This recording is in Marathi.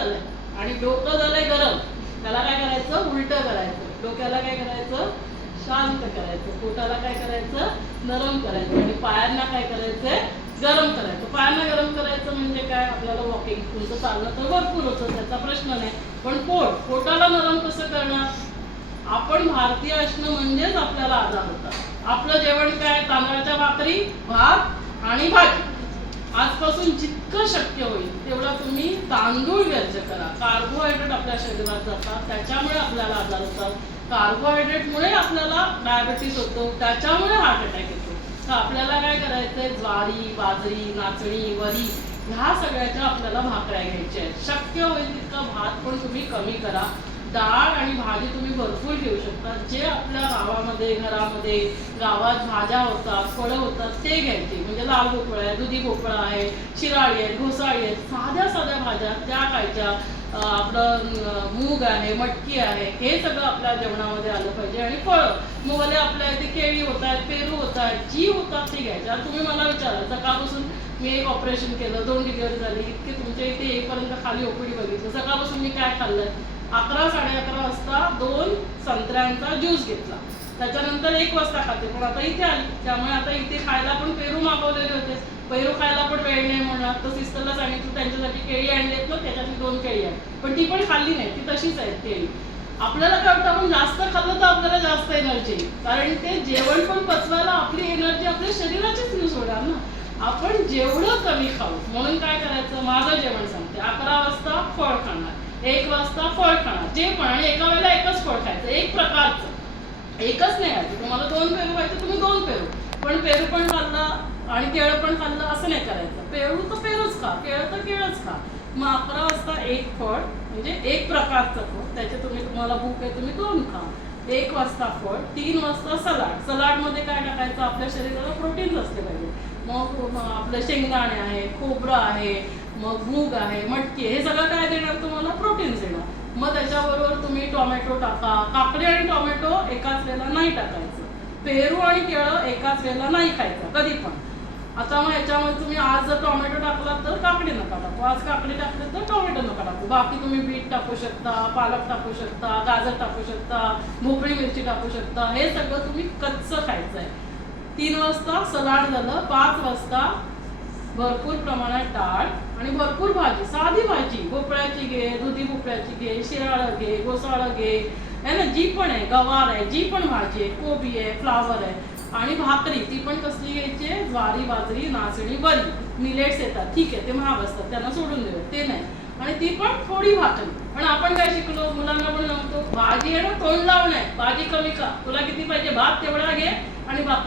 झालंय. आणि डोकं झालंय गरम. त्याला काय करायचं? उलट करायचं. डोक्याला काय करायचं? शांत करायचं. पोटाला काय करायचं? नरम करायचं. आणि पायांना काय करायचंय? गरम करायचं. पायांना गरम करायचं म्हणजे काय? आपल्याला वॉकिंग तुमचं चालणं तर भरपूर होतं त्याचा प्रश्न नाही. पण पोट पोटाला नरम कसं करणार? आपण भारतीय असणं म्हणजेच आपल्याला आजार होता आपलं जेवण काय? तांदळाच्या भाकरी भात आणि भाजी. आजपासून जितकं शक्य होईल तेवढा तुम्ही तांदूळ व्यर्ज करा. कार्बोहायड्रेट आपल्या शरीरात जातात त्याच्यामुळे आपल्याला आजार होतात. कार्बोहायड्रेटमुळे आपल्याला डायबिटीस होतो त्याच्यामुळे हार्ट अटॅक येतो. तर आपल्याला काय करायचंय? ज्वारी बाजरी नाचणी वरी ह्या सगळ्याच्या आपल्याला भाकऱ्या घ्यायच्या आहेत. शक्य होईल तितका भात पण तुम्ही कमी करा. डाळ आणि भाजी तुम्ही भरपूर घेऊ शकता. जे आपल्या गावामध्ये घरामध्ये गावात भाज्या होतात फळं होतात ते घ्यायची. म्हणजे लाल भोपळा आहे दुधी भोपळा आहे शिराळी आहे घोसाळी आहे साध्या साध्या भाज्या त्या खायच्या. आपलं मूग आहे मटकी आहे हे सगळं आपल्या जेवणामध्ये आलं पाहिजे. आणि फळं मुगाले आपल्या इथे केळी होत आहेत पेरू होत आहेत जी होतात ती घ्यायच्या तुम्ही मला विचारा सकाळपासून मी एक ऑपरेशन केलं दोन डिलिव्हरी झाली इतके तुमच्या इथे येईपर्यंत खाली ओपीडी बघितलं. सकाळपासून मी काय खाल्लंय? अकरा साडे अकरा वाजता दोन संत्र्यांचा ज्यूस घेतला. त्याच्यानंतर एक वाजता खाते. पण आता इथे आली. त्यामुळे आता इथे खायला पण पेरू मागवलेले होते. पेरू खायला पण वेळ नाही म्हणणार तर सिस्टरला सांगितलं त्यांच्यासाठी केळी आणलेत ना त्याच्यातली दोन केळी आहेत पण ती पण खाल्ली नाही. ती तशीच आहे केळी. आपल्याला काय वाटतं आपण जास्त खाल्लं तर आपल्याला जास्त एनर्जी कारण ते जेवण पण पचवायला आपली एनर्जी आपल्या शरीराचीच यूज होणार ना. आपण जेवढं कमी खाऊ म्हणून काय करायचं? माझं जेवण सांगते अकरा वाजता फळ खाणार. एक वाजता फळ खाणार. जे पण आणि एका वेळेला एकच फळ खायचं एक प्रकारचं. एकच नाही खायचं. तुम्हाला दोन पेरू खायचं तुम्ही दोन पेरू. पण पेरू पण खाल्लं आणि केळं पण खाल्लं असं नाही करायचं. पेरू तर पेरूच खा केळं तर केळंच खा. मग अकरा वाजता एक फळ म्हणजे एक प्रकारचं फळ त्याचे तुम्ही तुम्हाला भूक आहे तुम्ही दोन खा. एक वाजता फळ तीन वाजता सलाड. सलाडमध्ये काय टाकायचं? आपल्या शरीराला प्रोटीन्स असले पाहिजे. मग आपलं शेंगदाणे आहे खोबरं आहे मग मूग आहे मटकी हे सगळं काय देणार तुम्हाला प्रोटीन्स देणार मग त्याच्याबरोबर तुम्ही टोमॅटो टाका. काकडी आणि टोमॅटो एकाच वेळेला नाही टाकायचं. पेरू आणि केळं एकाच वेळेला नाही खायचं कधी पण. आता मग ह्याच्यामध्ये तुम्ही आज जर टोमॅटो टाकला तर काकडी नका टाकू. आज काकडी टाकली तर टोमॅटो नका टाकू. बाकी तुम्ही बीट टाकू शकता पालक टाकू शकता गाजर टाकू शकता भोपळी मिरची टाकू शकता हे सगळं तुम्ही कच्चं खायचं आहे तीन वाजता सलाड झालं पाच वाजता भरपूर प्रमाणात डाळ आणि भरपूर भाजी साधी भाजी भोपळ्याची घे दुधी घे शिराळं घे घोसाळं घे है ना? जी पण आहे गवार आहे जी पण भाजी आहे कोबी आहे फ्लावर आहे आणि भाकरी ती पण कसली घ्यायची आहे? ज्वारी बाजरी नाचणी बरी. मिलेट्स येतात. ठीक आहे ते महाग असतात त्यांना सोडून देऊ ते नाही. आणि ती पण थोडी भाकरी. पण आपण काय शिकलो? मुलांना पण सांगतो भाजी आहे ना तोंड लावणं आहे. भाजी कमी का तुला किती पाहिजे? भात तेवढा घे आणि भाकरी.